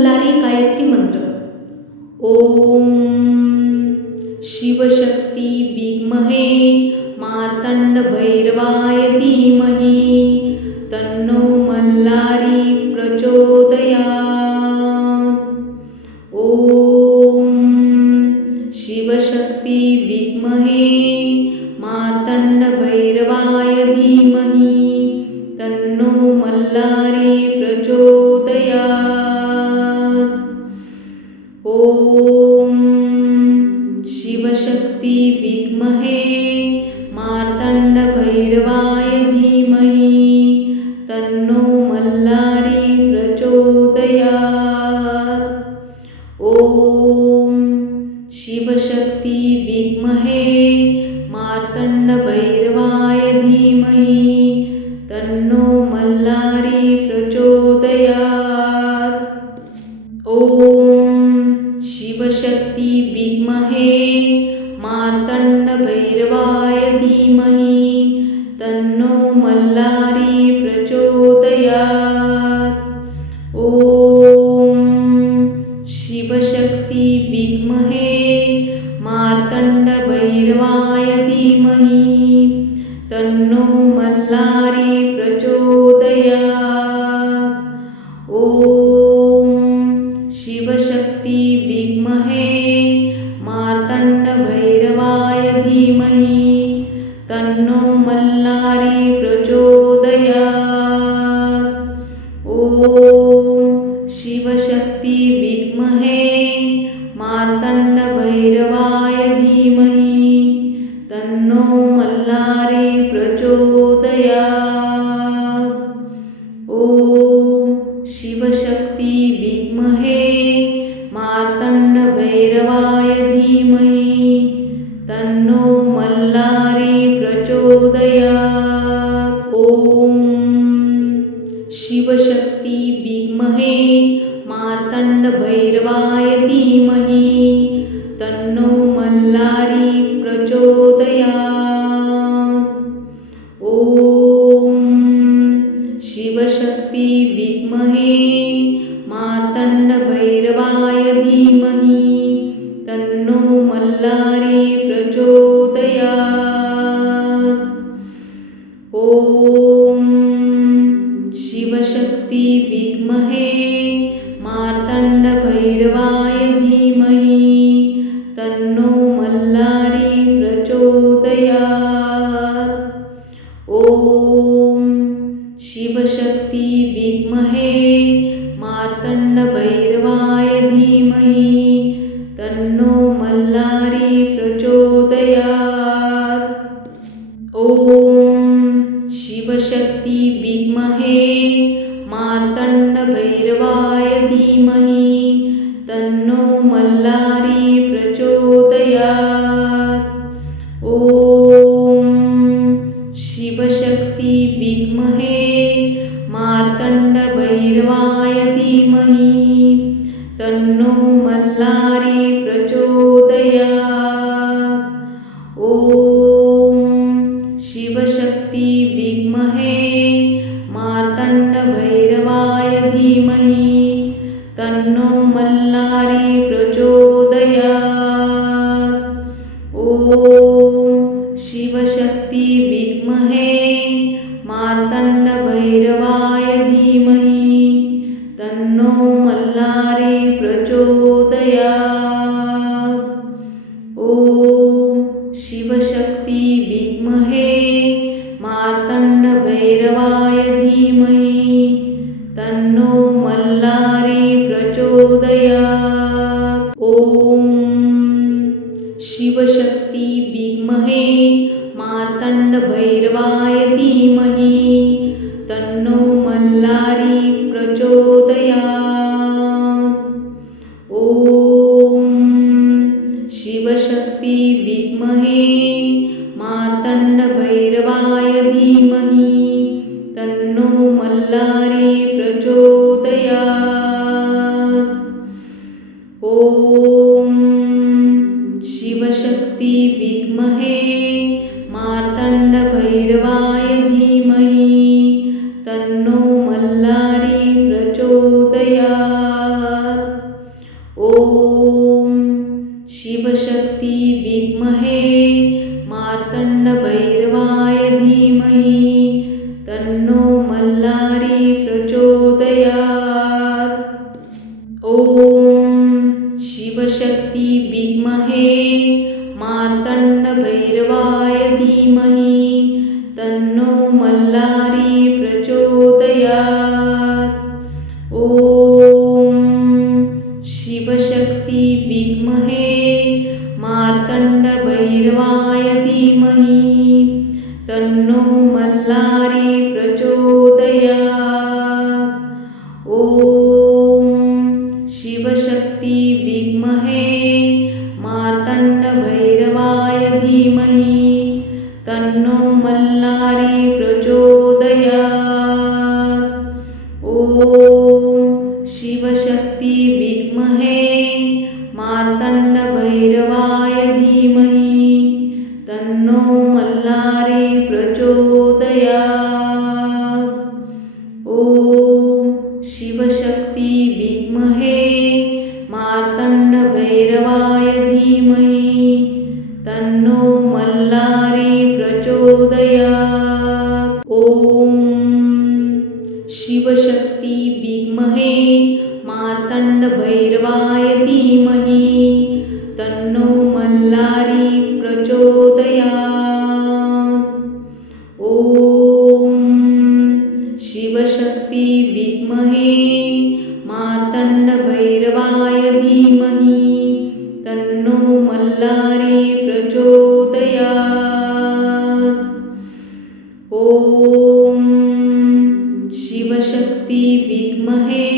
मल्हारी गायत्री मंत्र. ओम शिवशक्ती विद्महे मार्तंड भैरवाय धीमहि तन्नो मल्हारी प्रचोदयात्. ओम शिवशक्ती विद्महे मार्तंड भैरवाय धीमहि तन्नो मल्हारी प्रचोदयात्. ओम शिवशक्ती विद्महे मार्तंड भैरवाय धीमहि तन्नो मल्हारी प्रचोदयात्. ओम शिवशक्ती विद्महे मार्तंड भैरवाय धीमहि तन्नो मल्हारी प्रचोदयात्. ओम शिवशक्ती विद्महे मार्तंड भैरवाय धीमहि तन्नो मल्हारी प्रचोदयात्. ओम शिवशक्ती विद्महे मार्तंड भैरवाय धीमहि तन्नो मल्हारी प्रचोदयात्. ओम शिवशक्ती विद्महे मार्तंड भैरवाय धीमहि तन्नो मल्हारी प्रचोदयात्. ओम शिवशक्ती विद्महे मार्तंड भैरवाय धीमहि तन्नो मल्हारी प्रचोदयात्. ओम शिवशक्ती विद्महे मार्तंड भैरवाय धीमहि तन्नो मल्हारी प्रचोदयात्. ओम शिवशक्ती विद्महे मार्तंड भैरवाय धीमहि तन्नो मल्हारी प्रचोदयात्. ओम शिवशक्ती विद्महे मार्तंड भैरवाय धीमहि तन्नो मल्हारी प्रचोदयात्. ओम शिवशक्ती विद्महे मार्तंड भैरवाय धीमहि तन्नो मल्हारी प्रचोदयात्. ओम शिवशक्ती विद्महे मार्तंड भैरवाय धीमहि तन्नो मल्हारी प्रचोदयात्. ओम शिवशक्ती विद्महे मार्तंड भैरवाय धीमहि तन्नो मल्हारी प्रचोदयात्. ओम शिवशक्ती विद्महे मार्तंड भैरवाय धीमहि तन्नो मल्हारी प्रचोदयात्. ओम शिवशक्ती विद्महे मार्तंड भैरवाय धीमहि तन्नो मल्हारी प्रचोदयात्. ओम शिवशक्ती विद्महे मार्तंड भैरवाय धीमहि तन्नो मल्हारी प्रचोदयात्. ओम शिवशक्ती विद्महे मार्तंड भैरवाय धीमहि तन्नो मल्हारी प्रचोदयात्. ओम शिवशक्ती विद्महे मार्तंड भैरवाय धीमहि तन्नो मल्हारी प्रचोदयात्. ओम शिवशक्ती विद्महे मार्तंड भैरवाय धीमहि तन्नो मल्हारी प्रचोदयात्. ओम शिवशक्ती विद्महे मार्तंड भैरवाय धीमहि तन्नो मल्हारी प्रचोदयात्. ॐ शिवशक्ति विद्महे मार्तण्डभैरवाय धीमहि तन्नो मल्लारी प्रचोदयात्। ॐ शिवशक्ति विद्महे मार्तण्डभैरवाय धीमहि तन्नो मल्लारी प्रचोदयात्। ॐ शिवशक्ति विद्महे मार्तण्डभैरवाय धीमहि तन्नो मल्लारी प्रचोदयात्। ॐ शिवशक्ति विद्महे मार्तण्डभैरवाय धीमहि तन्नो मल्लारी प्रचोदयात्। ॐ शिवशक्ति विद्महे मार्तण्डभैरवाय धीमहि तन्नो मल्लारी प्रचोदयात्। ॐ शिवशक्ति विद्महे मार्तण्डभैरवाय धीमहि तन्नो मल्लारी प्रचोदयात्। ॐ शिवशक्ति विद्महे मार्तण्डभैरवाय धीमहि तन्नो मल्लारी प्रचोदयात्। ॐ शिवशक्ति विद्महे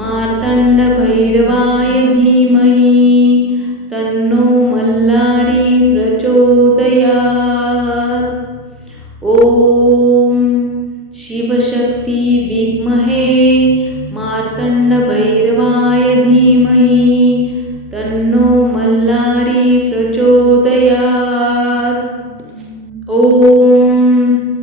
मार्तण्डभैरवाय धीमहि तन्नो मल्लारी प्रचोदयात्। ॐ शिवशक्ति विद्महे मार्तण्डभैरवाय धीमहि तन्नो मल्लारी प्रचोदयात्। ॐ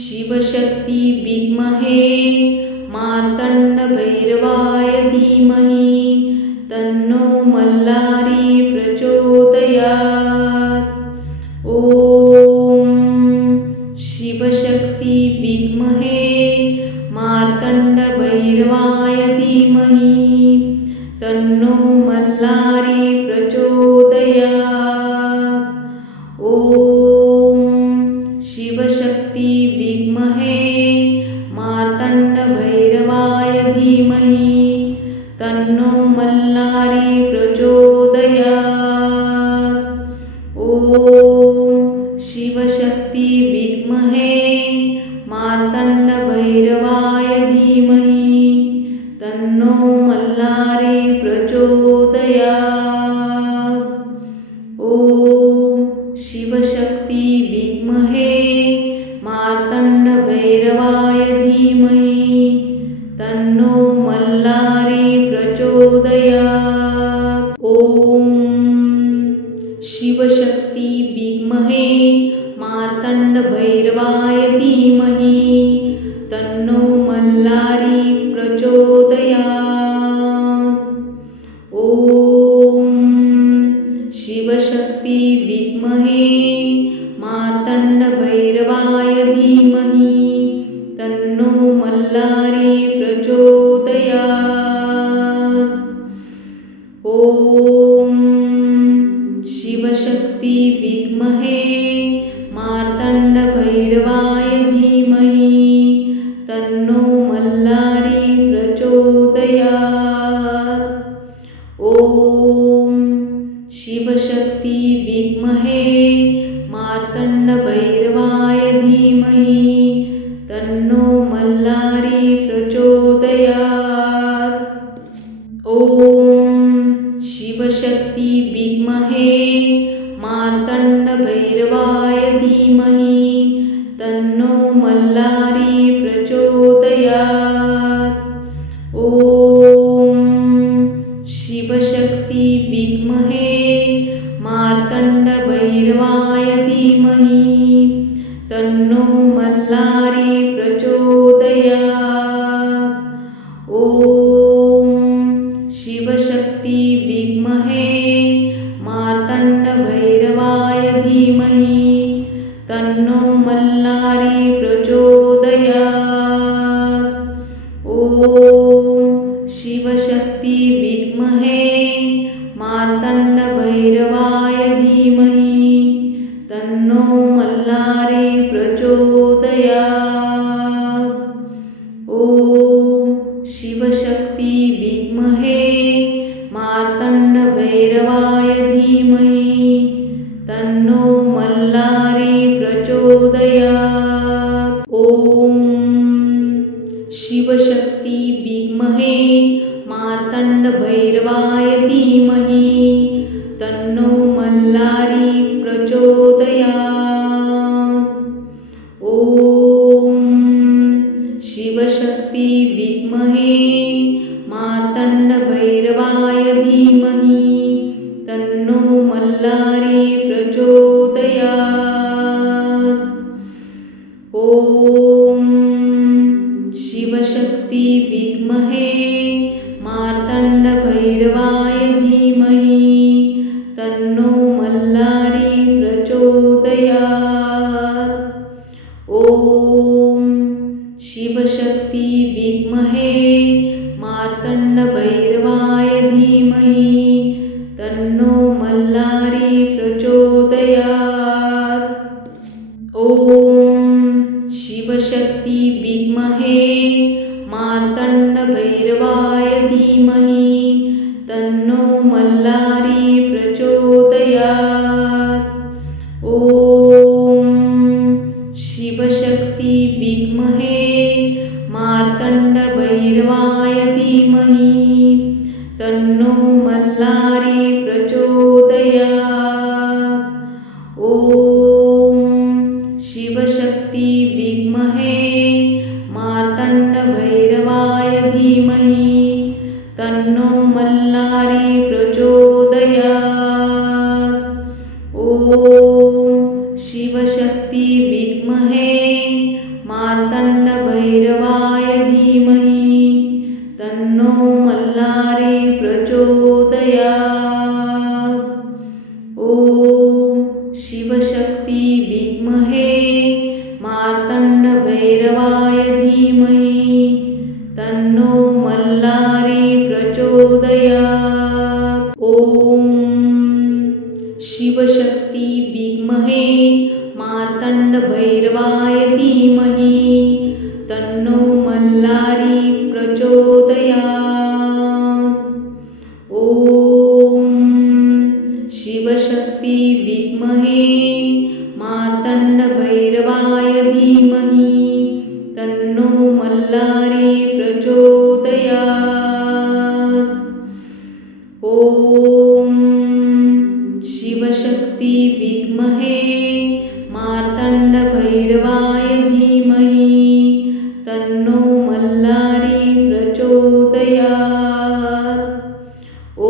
शिवशक्ति विद्महे मार्तण्डभैरवाय धीमहि तन्नो मल्लारी प्रचोदयात्। ॐ शिवशक्ति विद्महे मार्तण्डभैरवाय धीमहि तन्नो मल्लारी प्रचोदयात्। ॐ शिवशक्ति विद्महे मार्तण्डभैरवाय धीमहि तन्नो मल्लारी प्रचोदयात्। ॐ शिवशक्ति विद्महे मार्तण्डभैरवाय धीमहि तन्नो मल्लारी प्रचोदयात्। ॐ शिवशक्ति विद्महे मार्तण्डभैरवाय धीमहि तन्नो मल्लारी प्रचोदयात्। ॐ शिवशक्ति विद्महे मार्तण्डभैरवाय धीमहि तन्नो मल्लारी प्रचोदयात्। ॐ शिवशक्ति विद्महे मार्तण्डभैरवाय धीमहि तन्नो मल्लारी प्रचोदयात्। ॐ शिवशक्ति विद्महे मार्तण्डभैरवाय धीमहि तन्नो मल्लारी प्रचोदयात्। ॐ शिवशक्ति विद्महे मार्तण्डभैरवाय धीमहि तन्नो मल्लारी प्रचोदयात्। ॐ शिवशक्ति विद्महे मार्तण्डभैरवाय धीमहि तन्नो मल्लारी प्रचोदयात्। ॐ शिवशक्ति विद्महे मार्तण्डभैरवाय धीमहि तन्नो मल्लारी प्रचोदयात्। ॐ शिवशक्ति विद्महे मार्तण्डभैरवाय धीमहि तन्नो मल्लारी प्रचोदयात्। विद्महे मार्तण्डभैरवाय धीमहि तन्नो मल्लारी प्रचोदयात्। ॐ शिवशक्ती विद्महे मार्तण्डभैरवाय धीमहि तन्नो मल्लारी प्रचोदयात्। ॐ शिवशक्ती विद्महे मार्तण्डभैरवाय धीमहि तन्नो मल्लारी प्रचोदयात्। ॐ शिवशक्ती विद्महे मार्तण्डभैरवाय धीमहि तन्नो मल्लारी प्रचोदयात्। ॐ शिवशक्ती विद्महे मार्तण्डभैरवाय धीमहि तन्नो मल्लारी प्रचोदयात्। ॐ शिवशक्ती विद्महे मार्तण्डभैरवाय धीमहि तन्नो मल्लारी प्रचोदयात्। ॐ शिवशक्ती विद्महे मार्तण्डभैरवाय धीमहि तन्नो मल्लारी प्रचोदयात्। ॐ शिवशक्ती विद्महे मार्तण्डभैरवाय धीमहि तन्नो मल्लारी प्रचोदयात्। ॐ शिवशक्ती विद्महे मार्तण्डभैरवाय धीमहि तन्नो मल्लारी प्रचोदयात्। ॐ शिवशक्ती विद्महे मार्तण्डभैरवाय धीमहि तन्नो मल्लारी प्रचोदयात्। ॐ शिवशक्ती विद्महे मार्तण्डभैरवाय धीमहि तन्नो मल्लारी प्रचोदयात्। ॐ शिवशक्ती विद्महे मार्तण्डभैरवाय धीमहि तन्नो मल्लारी प्रचोदयात्। ॐ शिवशक्ती विद्महे मार्तण्डभैरवाय धीमहि तन्नो मल्लारी प्रचोदयात्।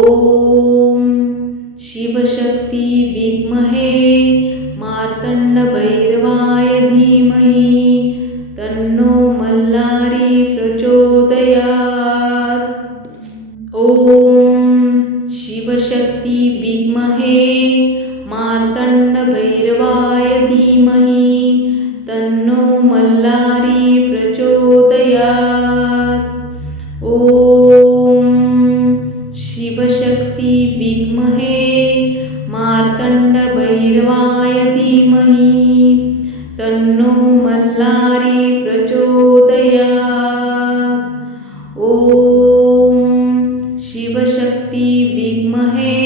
ॐ शिवशक्ती विद्महे मार्तण्डभैरवाय धीमहि तन्नो मल्लारी प्रचोदयात्। ॐ शिवशक्ती विद्महे मार्तण्डभैरवाय धीमहि तन्नो मल्लारी प्रचोदयात्। ॐ शिवशक्ती विद्महे मार्तण्डभैरवाय धीमहि तन्नो मल्लारी प्रचोदयात्। ॐ शिवशक्ती विद्महे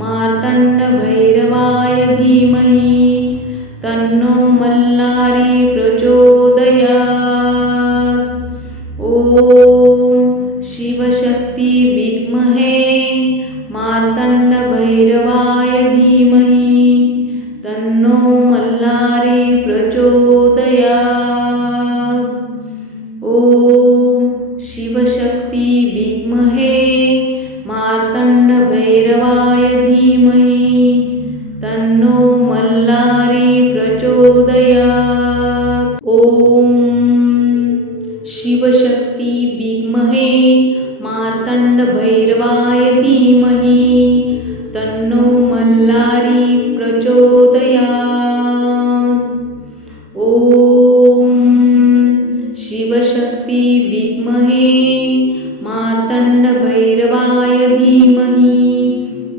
मार्तण्डभैरवाय धीमहि तन्नो मल्लारी प्रचोदयात्। ॐ शिवशक्ती विद्महे मार्तण्डभैरवाय धीमहि तन्नो मल्लारी प्रचोदयात्। ॐ शिवशक्ती विद्महे मार्तण्डभैरवाय धीमहि तन्नो मल्लारी प्रचोदयात्। ॐ शिवशक्ती विद्महे मार्तण्डभैरवाय धीमहि तन्नो मल्लारी प्रचोदयात्। ॐ शिवशक्ती विद्महे मार्तण्डभैरवाय धीमहि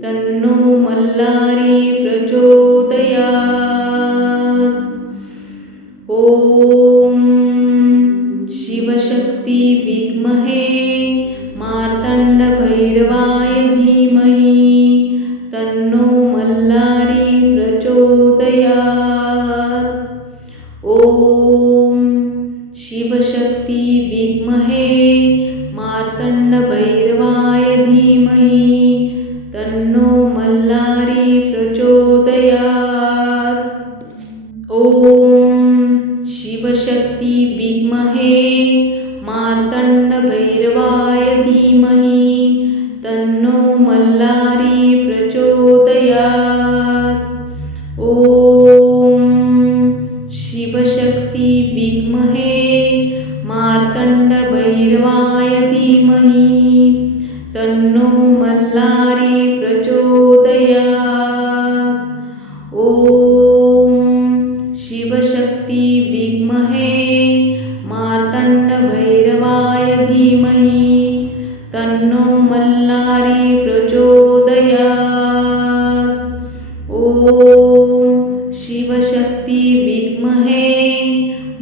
तन्नो मल्लारी प्रचोदयात्। ॐ शिवशक्ती विद्महे मार्तण्डभैरवाय धीमहि तन्नो मल्लारी प्रचोदयात्। ॐ शिवशक्ति विद्महे मार्तण्डभैरवाय धीमहि तन्नो मल्लारी प्रचोदयात्। ॐ शिवशक्ति विद्महे मार्तण्डभैरवाय धीमहि तन्नो मल्लारी प्रचोदयात्। ॐ शिवशक्ति विद्महे मार्तण्डभैरवाय धीमहि तन्नो मल्लारी प्रचोदयात्। ॐ शिवशक्ति विद्महे मार्तण्डभैरवाय धीमहि तन्नो मल्लारी प्रचोदयात्। ॐ शिवशक्ति विद्महे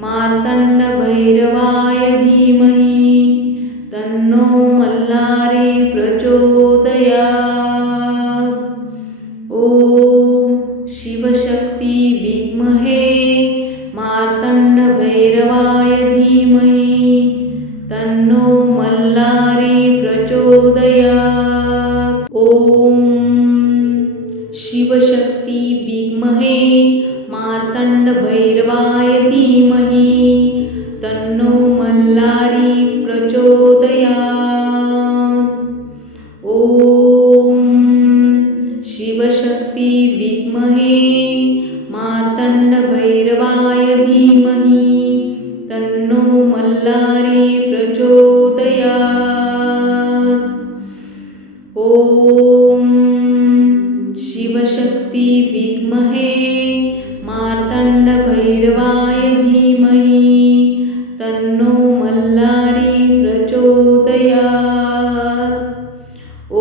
मार्तण्डभैरवाय धीमहि तन्नो मल्लारी प्रचोदयात्। ॐ शिवशक्ति विद्महे मार्तण्डभैरवाय धीमहि तन्नो मल्लारी प्रचोदयात्। ॐ शिवशक्ति विद्महे मार्तण्डभैरवाय धीमहि तन्नो मल्लारी प्रचोदयात्। ॐ शिवशक्ति विद्महे मार्तण्डभैरवाय धीमहि तन्नो मल्लारी प्रचोदयात्। ॐ शिवशक्ति विद्महे मार्तण्डभैरवाय धीमहि तन्नो मल्लारी प्रचोदयात्।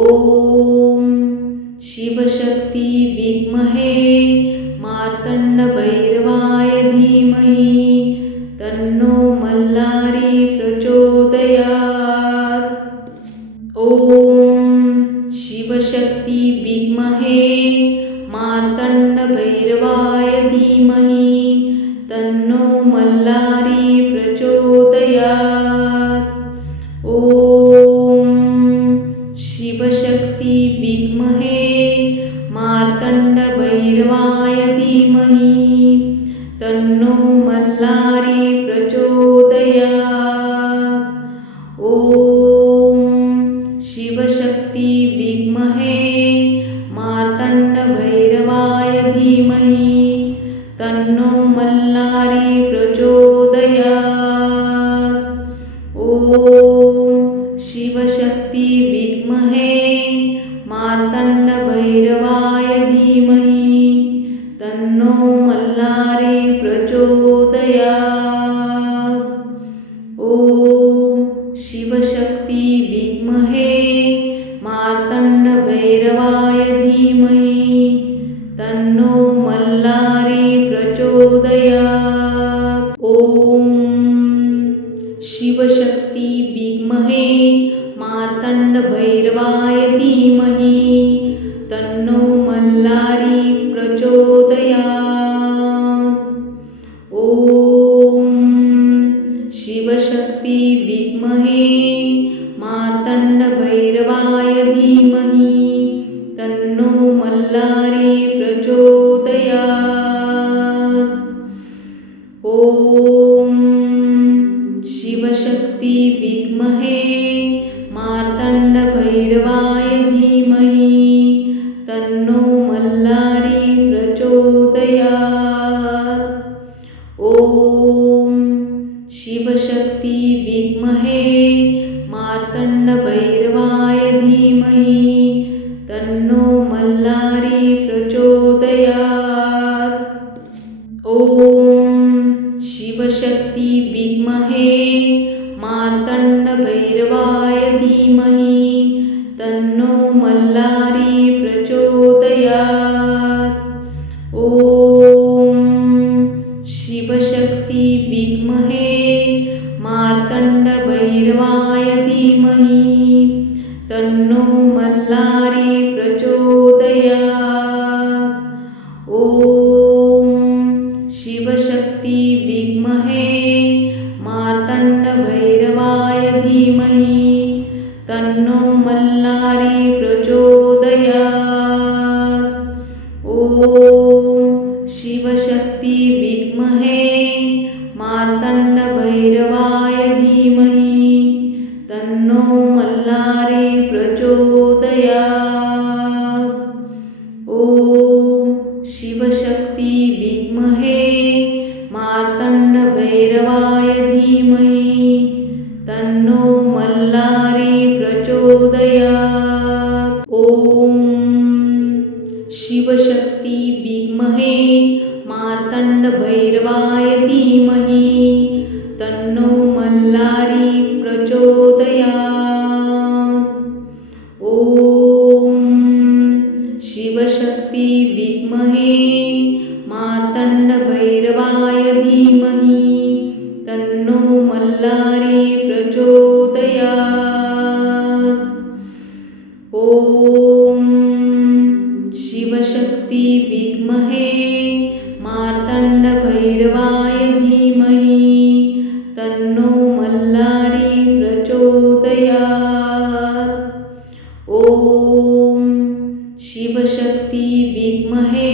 ॐ शिवशक्ति विद्महे मार्तण्डभैरवाय धीमहि तन्नो मल्लारी प्रचोदयात्। ॐ शिवशक्ति विद्महे मार्तण्डभैरवाय धीमहि तन्नो मल्लारी प्रचोदयात्। ॐ शिवशक्ति विद्महे मार्तण्डभैरवाय धीमहि तन्नो मल्लारी प्रचोदयात्। ॐ शिवशक्ति विद्महे मार्तण्डभैरवाय धीमहि तन्नो मल्लारी प्रचोदयात्। ॐ शिवशक्ति विद्महे मार्तण्डभैरवाय धीमहि तन्नो मल्लारी प्रचोदयात्। ॐ शिवशक्ति विद्महे मार्तण्डभैरवाय धीमहि तन्नो मल्लारी प्रचोदयात्। ॐ शिवशक्ति विद्महे मार्तण्डभैरवाय धीमहि तन्नो मल्लारी प्रचोदयात्। ॐ शिवशक्ति विद्महे मार्तण्डभैरवाय धीमहि तन्नो मल्लारी प्रचोदयात्। ॐ शिवशक्ति विद्महे मार्तण्डभैरवाय धीमहि तन्नो मल्लारी प्रचोदयात्। ॐ शिवशक्ति विद्महे मार्तण्डभैरवाय धीमहि तन्नो मल्लारी प्रचोदयात्। ॐ शिवशक्ति विद्महे मार्तण्डभैरवाय धीमहि तन्नो तन्नो मल्लारी प्रचोदयात्। ॐ शिवशक्ती विद्महे मार्तण्डभैरवाय धीमहि तन्नो मल्लारी प्रचोदयात्। ॐ शिवशक्ती विद्महे मार्तण्डभैरवाय धीमहि तन्नो मल्लारी प्रचोदयात्। ॐ शिवशक्ती विद्महे मार्तण्डभैरवाय धीमहि तन्नो मल्लारी प्रचोदयात्। ॐ शिवशक्ती विद्महे मार्तण्डभैरवाय धीमहि तन्नो मल्लारी प्रचोदयात्। ॐ शिवशक्ती विद्महे मार्तण्डभैरवाय धीमहि तन्नो मल्लारी प्रचोदयात्। ॐ शिवशक्ती विद्महे मार्तण्डभैरवाय धीमहि तन्नो मल्लारी प्रचोदयात्। ॐ शिवशक्ती विद्महे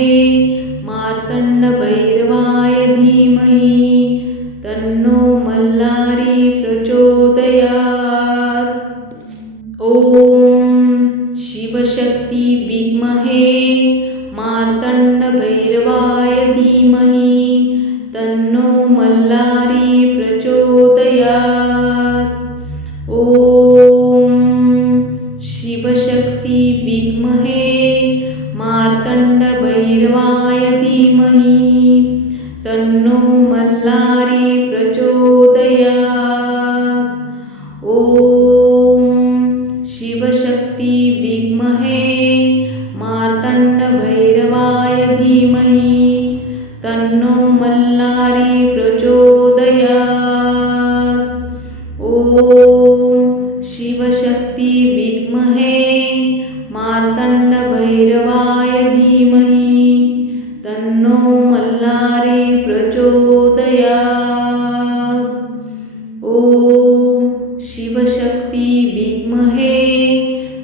मार्तण्डभैरवाय धीमहि तन्नो मल्लारी प्रचोदयात्। ॐ शिवशक्ती विद्महे मार्तण्डभैरवाय धीमहि तन्नो मल्लारी प्रचोदयात्। ॐ शिवशक्ती विद्महे मार्तण्डभैरवाय धीमहि तन्नो मल्लारी प्रचोदयात्। ॐ शिवशक्ती विद्महे मार्तण्डभैरवाय धीमहि तन्नो मल्लारी प्रचोदयात्। ॐ शिवशक्ती विद्महे मार्तण्डभैरवाय धीमहि तन्नो मल्लारी प्रचोदयात्। ॐ शिवशक्ती विद्महे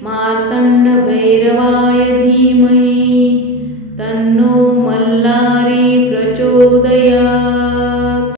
मार्तण्डभैरवाय